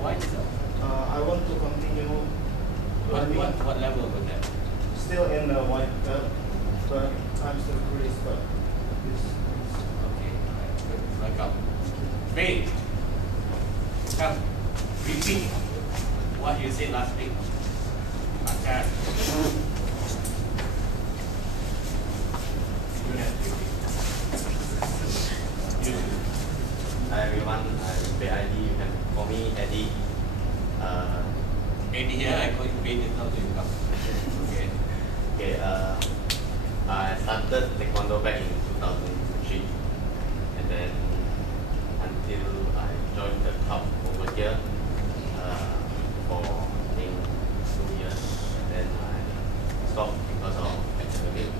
Why is that? I want to continue learning. What level was that? Still in the white belt, but I'm still curious. But this. Okay, alright, good. Welcome. Faith, come. Repeat what you said last week. Okay. You have to repeat. Hi everyone, I'm BID. You can call me Eddie. Eddie here, I call you Faith now, so you come. Okay. Okay, I started Taekwondo back in 2003, and then until I joined the club over here for I think 2 years, and then I stopped because of academic,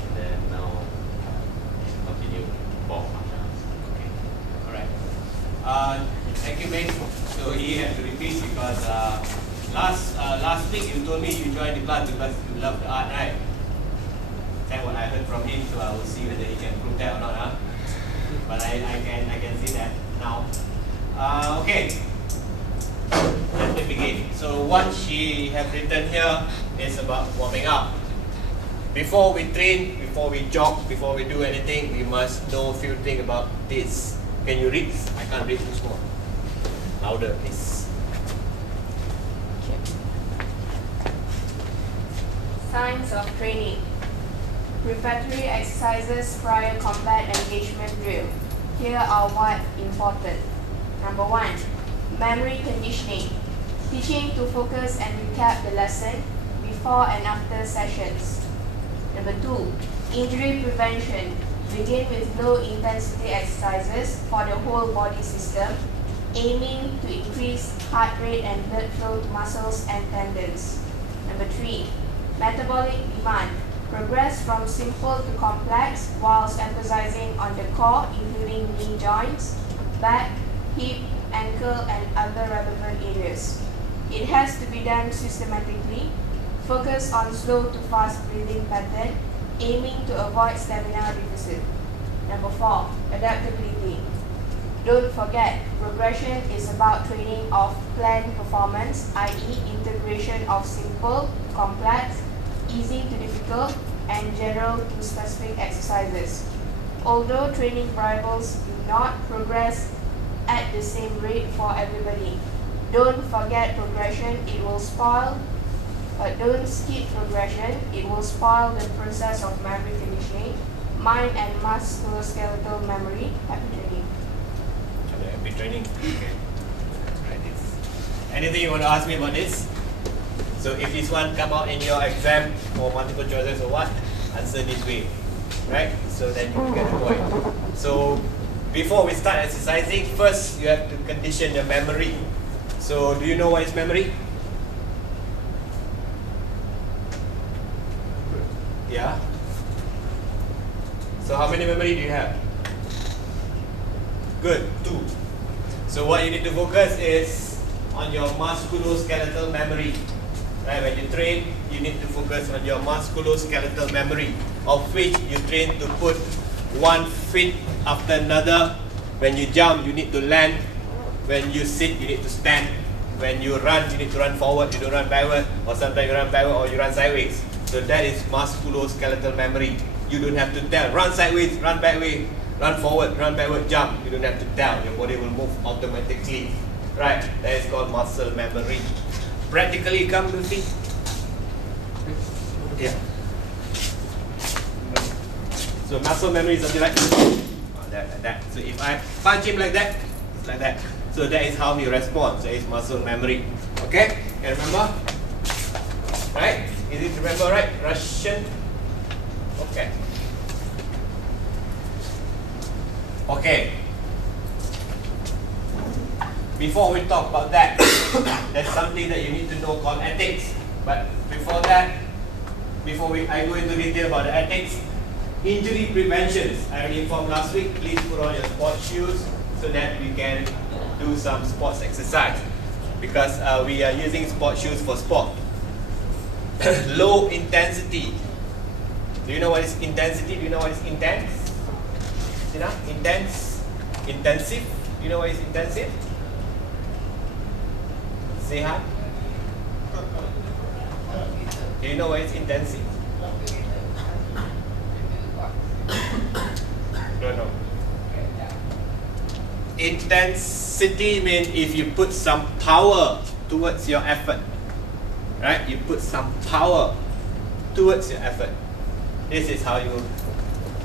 and then now continue for martial arts. Okay. Alright. Thank you, mate. So he had to repeat because last week you told me you joined the class because you love the art, right? That's what I heard from him, so I will see whether he can prove that or not, huh? But I can see that now. Okay. Let me begin. So what she have written here is about warming up. Before we train, before we jog, before we do anything, we must know a few things about this. Can you read? I can't read too small. Louder, please. Signs of training. Preparatory exercises prior combat engagement drill. Here are what important. Number 1. Memory conditioning. Teaching to focus and recap the lesson before and after sessions. Number 2. Injury prevention. Begin with low intensity exercises for the whole body system, aiming to increase heart rate and blood flow to muscles and tendons. Number 3. Metabolic demand. Progress from simple to complex whilst emphasizing on the core, including knee joints, back, hip, ankle, and other relevant areas. It has to be done systematically. Focus on slow to fast breathing pattern, aiming to avoid stamina deficit. Number 4. Adaptability. Don't forget, progression is about training of planned performance, i.e. integration of simple, complex, easy to difficult, and general to specific exercises. Although training variables do not progress at the same rate for everybody, don't forget progression, it will spoil. Don't skip progression, it will spoil the process of memory conditioning, mind and musculoskeletal memory. Happy training. Happy training. Okay. Right. Anything you want to ask me about this? So if this one come out in your exam or multiple choices or what, answer this way, right? So then you get the point. So before we start exercising, first you have to condition your memory. So do you know what is memory? Yeah. So how many memory do you have? Good, 2. So what you need to focus is on your musculoskeletal memory. Right, when you train, you need to focus on your musculoskeletal memory, of which you train to put one feet after another. When you jump, you need to land. When you sit, you need to stand. When you run, you need to run forward, you don't run backward, or sometimes you run backward or you run sideways. So that is musculoskeletal memory. You don't have to tell, run sideways, run backward, run forward, run backward, jump. You don't have to tell, your body will move automatically. Right, that is called muscle memory. Practically, come Lucy. Yeah. So muscle memory is something like that. So if I punch him like that, it's like that. So that is how he responds. That is muscle memory. Okay? Can you remember? Right? Easy to remember, right? Russian. Okay. Okay. Before we talk about that, there's something that you need to know called ethics. But before that, I go into detail about the ethics, injury preventions. I already informed last week, please put on your sports shoes so that we can do some sports exercise. Because we are using sports shoes for sport. Low intensity. Do you know what is intensity? Do you know what is intense? You know, intense, intensive. Do you know what is intensive? Say hi. Do you know what is intensity? Don't know. Intensity means if you put some power towards your effort. Right? You put some power towards your effort. This is how you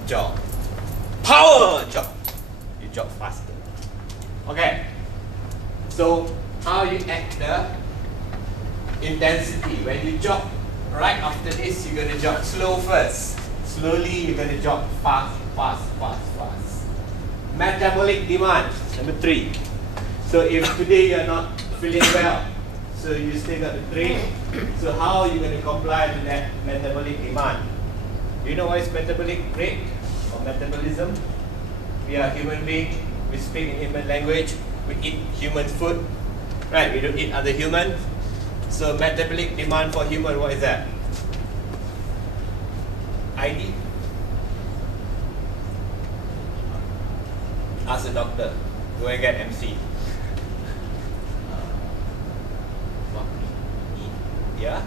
jog. Power jog. You jog faster. Okay. So how you act the intensity when you jog? Right after this, you're gonna jog slow first. Slowly, you're gonna jog fast, fast, fast, fast. Metabolic demand, number 3. So if today you're not feeling well, so you still got to train. So how are you going to comply to that metabolic demand? Do you know what is metabolic rate or metabolism? We are human beings. We speak in human language. We eat human food. Right? We don't eat other humans. So metabolic demand for human, what is that? ID? Ask a doctor. Go and get MC. Yeah?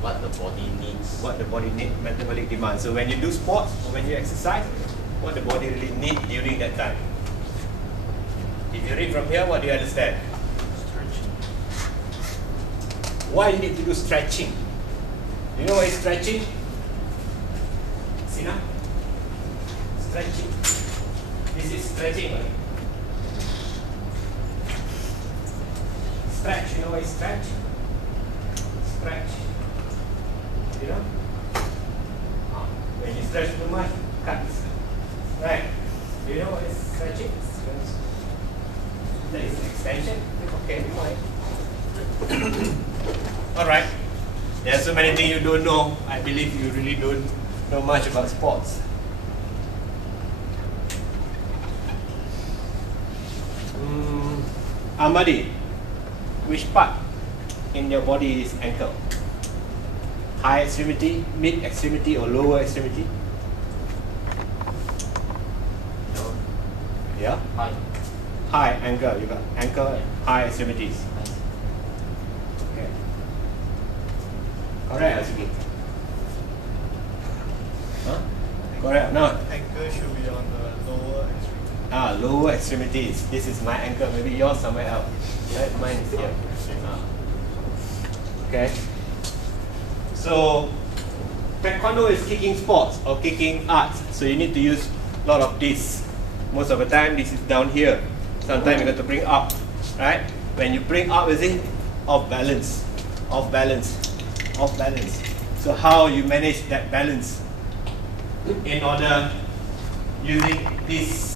What the body needs. What the body needs, metabolic demand. So when you do sports or when you exercise, what the body really needs during that time. If you read from here, what do you understand? Stretching. Why you need to do stretching? You know what is stretching? See now? Stretching. This is stretching, right? Stretch, you know what is stretch? Stretch. You know? When you stretch too much, cuts. Right? You know what is stretching? That is extension. Okay, fine. Alright. There are so many things you don't know. I believe you really don't know much about sports. Ahmadi, which part in your body is ankle? High extremity, mid extremity, or lower extremity? No. Yeah? High. High ankle, you got ankle, high extremities. Okay. Correct, Azuki? Huh? Correct, no? Anchor should be on the lower extremity. Lower extremities. This is my ankle, maybe yours somewhere else. Right? Mine is here. Okay. So, Taekwondo is kicking sports or kicking arts. So you need to use a lot of this. Most of the time, this is down here. Sometimes you got to bring up, right? When you bring up, is it off balance, off balance, off balance. So how you manage that balance in order using this